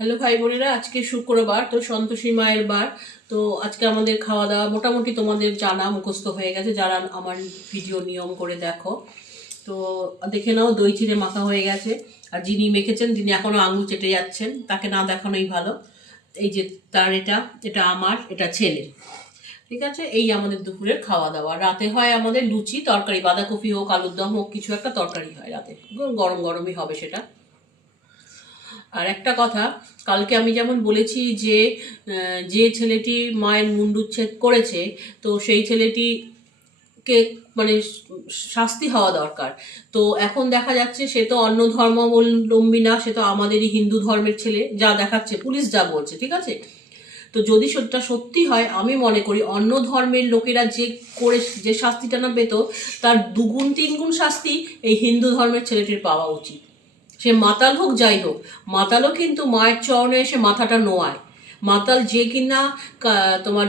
Hello ভাই বোনেরা, আজকে শুক্রবার, তো সন্তোষী মায়ের বার। তো আজকে আমাদের খাওয়া দাওয়া মোটামুটি তোমাদের জানা মুখস্থ হয়ে গেছে, যারা আমার ভিডিও নিয়ম করে দেখো। তো দেখে নাও, দই চিড়ে মাখা হয়ে গেছে। আর যিনি মেখেছেন, তিনি এখনও আঙুল চেটে যাচ্ছেন, তাকে না দেখানোই ভালো। এই যে তার এটা এটা আমার, এটা ছেলে। ঠিক আছে? এই আমাদের দুপুরের খাওয়া দাওয়া রাতে হয় আমাদের লুচি, তরকারি, বাঁধাকপি হোক আলুর দম হোক, কিছু একটা তরকারি হয় রাতে। গরম গরমই হবে সেটা। আর একটা কথা, কালকে আমি যেমন বলেছি যে যে ছেলেটি মায়ের মুন্ডুচ্ছেদ করেছে, তো সেই ছেলেটিকে মানে শাস্তি হওয়া দরকার। তো এখন দেখা যাচ্ছে সে তো অন্য ধর্মাবলম্বী না, সে তো আমাদেরই হিন্দু ধর্মের ছেলে, যা দেখাচ্ছে, পুলিশ যা বলছে, ঠিক আছে? তো যদি সেটা সত্যি হয়, আমি মনে করি অন্য ধর্মের লোকেরা যে করে, যে শাস্তিটা না পেত, তার দুগুণ, তিনগুণ শাস্তি এই হিন্দু ধর্মের ছেলেটির পাওয়া উচিত। সে মাতাল হোক, যাই হোক, মাতালও কিন্তু মায়ের চরণে এসে মাথাটা নোয়ায়। মাতাল যে কিনা তোমার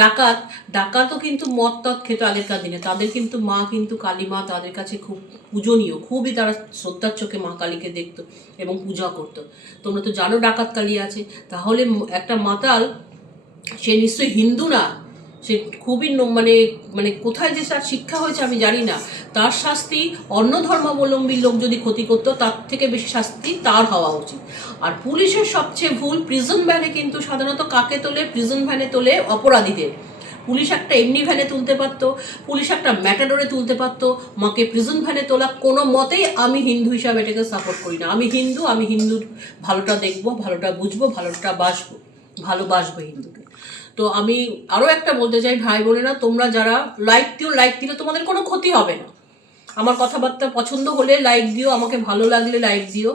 ডাকাত, ডাকাতও কিন্তু মদ তদ খেত আগেকার দিনে। তাদের কিন্তু মা কিন্তু কালী মা তাদের কাছে খুব পূজনীয়। খুবই তারা শ্রদ্ধার চোখে মা কালীকে দেখতো এবং পূজা করতো। তোমরা তো জানো ডাকাত কালী আছে। তাহলে একটা মাতাল, সে নিশ্চয়ই হিন্দু না সে খুবই মানে মানে কোথায় যে তার শিক্ষা হয়েছে আমি জানি না। তার শাস্তি অন্য ধর্মাবলম্বী লোক যদি ক্ষতি করতো, তার থেকে বেশি শাস্তি তার হওয়া উচিত। আর পুলিশের সবচেয়ে ভুল প্রিজন ভ্যানে কিন্তু সাধারণত কাকে তোলে? প্রিজন ভ্যানে তোলে অপরাধীদের। পুলিশ একটা এমনি ভ্যানে তুলতে পারতো, পুলিশ একটা ম্যাটাডোরে তুলতে পারতো। মাকে প্রিজন ভ্যানে তোলা কোনো মতেই আমি হিন্দু হিসাবে এটাকে সাপোর্ট করি না। আমি হিন্দু, আমি হিন্দুর ভালোটা দেখব, ভালোটা বুঝব, ভালোটা বাসবো, ভালোবাসবো হিন্দুকে। তো আমি আরও একটা বলতে চাই, ভাই বোনেরা, তোমরা যারা লাইক দিও লাইক দিলে তোমাদের কোনো ক্ষতি হবে না। আমার কথাবার্তা পছন্দ হলে লাইক দিও, আমাকে ভালো লাগলে লাইক দিও।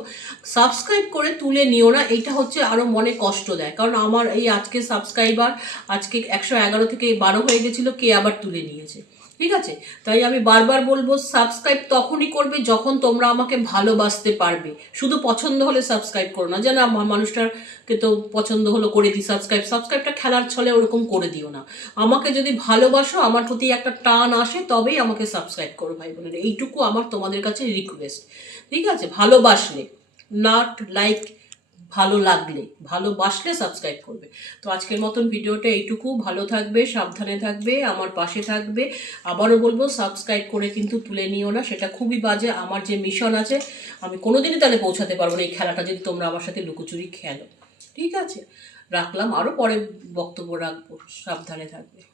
সাবস্ক্রাইব করে তুলে নিও না, এইটা হচ্ছে আরও মনে কষ্ট দেয়। কারণ আমার এই আজকে সাবস্ক্রাইবার আজকে একশো এগারো থেকে বারো হয়ে গেছিল, কে আবার তুলে নিয়েছে? ঠিক আছে? তাই আমি বারবার বলব সাবস্ক্রাইব তখনই করবে যখন তোমরা আমাকে ভালোবাসতে পারবে। শুধু পছন্দ হলে সাবস্ক্রাইব করো না। যেন আমার মানুষটাকে তো পছন্দ হলো করে দিই সাবস্ক্রাইব সাবস্ক্রাইবটা খেলার ছলে ওরকম করে দিও না। আমাকে যদি ভালোবাসো, আমার প্রতি একটা টান আসে, তবেই আমাকে সাবস্ক্রাইব করো, ভাই বোনেরা। এইটুকু আমার তোমাদের কাছে রিকোয়েস্ট ঠিক আছে? ভালোবাসলে নট লাইক ভালো লাগলে, ভালোবাসলে সাবস্ক্রাইব করবে। তো আজকের মতন ভিডিওটা এইটুকু। ভালো থাকবে, সাবধানে থাকবে, আমার পাশে থাকবে। আবারও বলব সাবস্ক্রাইব করে কিন্তু তুলে নিও না, সেটা খুবই বাজে। আমার যে মিশন আছে, আমি কোনোদিনই তাহলে পৌঁছাতে পারব না এই খেলাটা যদি তোমরা আমার সাথে লুকোচুরি খেলো। ঠিক আছে? রাখলাম। আরও পরে বক্তব্য রাখব। সাবধানে থাকবে।